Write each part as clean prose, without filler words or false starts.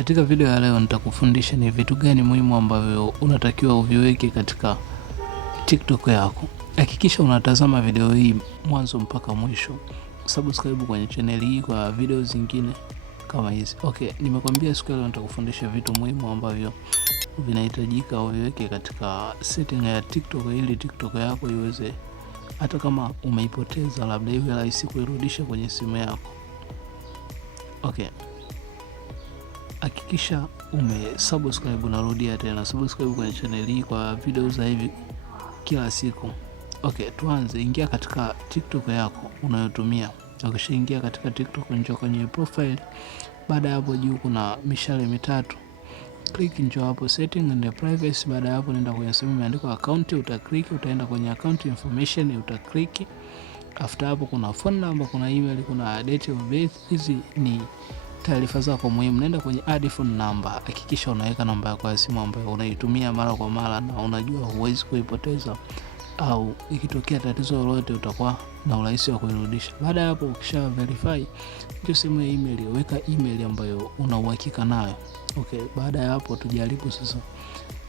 Katika video ya leo nitakufundisha ni vitu gani muhimu ambavyo unatakiwa uviweke katika TikTok yako. Hakikisha unatazama video hii mwanzo mpaka mwisho. Subscribe kwenye channel hii kwa video zingine kama hizi. Okay, nimekwambia siku leo nitakufundisha vitu muhimu ambavyo vinahitajika uviweke katika setting ya TikTok ili TikTok yako iweze, hata kama umeipoteza, labda iwe rahisi kuirudisha kwenye simu yako. Okay. Hakikisha umesubscribe, narudia tena, subscribe kwenye channel hii kwa video za hivi kila siku. Okay, tuanze. Ingia katika TikTok yako unayotumia. Ukishaingia katika TikTok, njoo kwenye profile. Baada ya hapo juu kuna mishale mitatu. Click, njoo hapo setting and privacy. Baada ya hapo nenda kwenye sehemu imeandikwa account, utaklik, utaenda kwenye account information, utaklik. After hapo kuna phone number, kuna email, kuna date of birth. Hizi ni taarifa zako muhimu. Nenda kwenye add phone number. Hakikisha unaweka namba yako ya simu ambayo unaitumia mara kwa mara na unajua huwezi kuipoteza, au ikitokea tatizo lolote utakuwa na urahisi wa kuirudisha. Baada ya hapo ukisha verify, ndio sehemu ya email, weka email ambayo una uhakika nayo. Okay, baada ya hapo tujaribu sasa.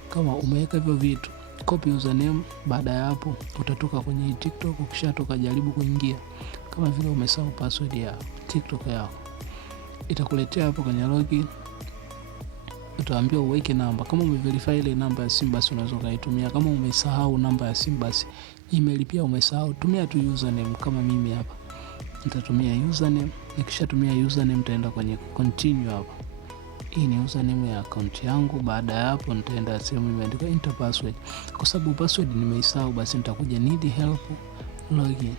Kama umeweka hivyo vitu, copy username. Baada ya hapo utatoka kwenye TikTok. Ukishatoka jaribu kuingia. Kama vile umesahau password ya TikTok yako, itakuletea hapo kwenye login. Utaambiwa uweke namba. Kama umeverify ile namba ya simu, basi unaweza kaitumia. Kama umesahau namba ya simu, basi email pia umesahau, tumia tu username. Kama mimi hapa nitatumia username. Nikishatumia username nitaenda kwenye continue hapa. Hii ni username ya account yangu. Baada ya hapo nitaenda sehemu imeandikwa enter password. Kwa sababu password nimeisahau, basi nitakuja need help login.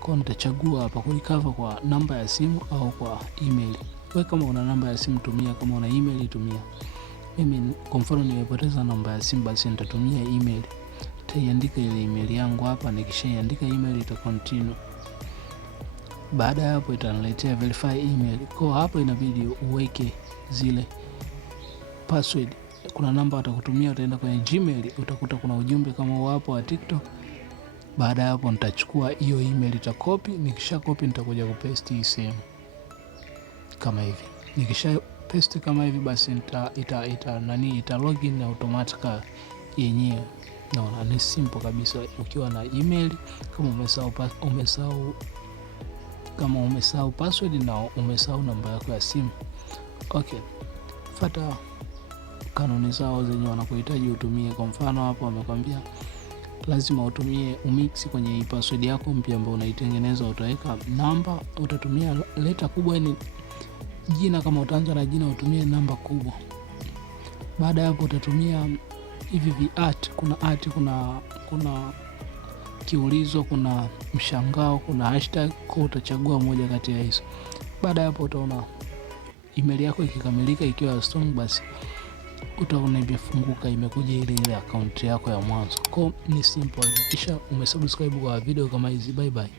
Kwa nitachagua hapa kurecover kwa namba ya simu au kwa email. Wewe kama una namba ya simu tumia, kama una email tumia. Mimi kwa mfano nimepoteza namba ya simu, basi nitatumia email. Nitaiandika ile email yangu hapa. Nikishaiandika email ita continue. Baada ya hapo itaniletea verify email. Kwa hapo inabidi uweke zile password. Kuna namba atakutumia, utaenda kwenye Gmail, utakuta kuna ujumbe kama hapo wa TikTok. Baada ya hapo nitachukua hiyo email, itakopi. Nikisha copy nitakuja kupaste hii sehemu kama hivi. Nikisha paste kama hivi, basi ita login automatically yenyewe. Naona ni simple kabisa. Ukiwa na email, kama umesahau password na umesahau namba yako ya simu. Okay, fuata kanuni zao zenye wanakuhitaji utumie. Kwa mfano hapo wamekwambia lazima utumie umix kwenye password yako mpya ambayo unaitengeneza. Utaweka namba, utatumia leta kubwa, ni jina. Kama utaanza na jina utumie namba kubwa. Baada ya hapo utatumia hivi art. Kuna art, kuna kiulizo, kuna mshangao, kuna hashtag. Kwa utachagua moja kati ya hizo. Baada ya hapo utaona email yako ikikamilika ikiwa strong, basi utaona imefunguka, imekuja ile account yako ya mwanzo. Kwa ni simple. Kisha umesubscribe kwa video kama hizi. Bye bye.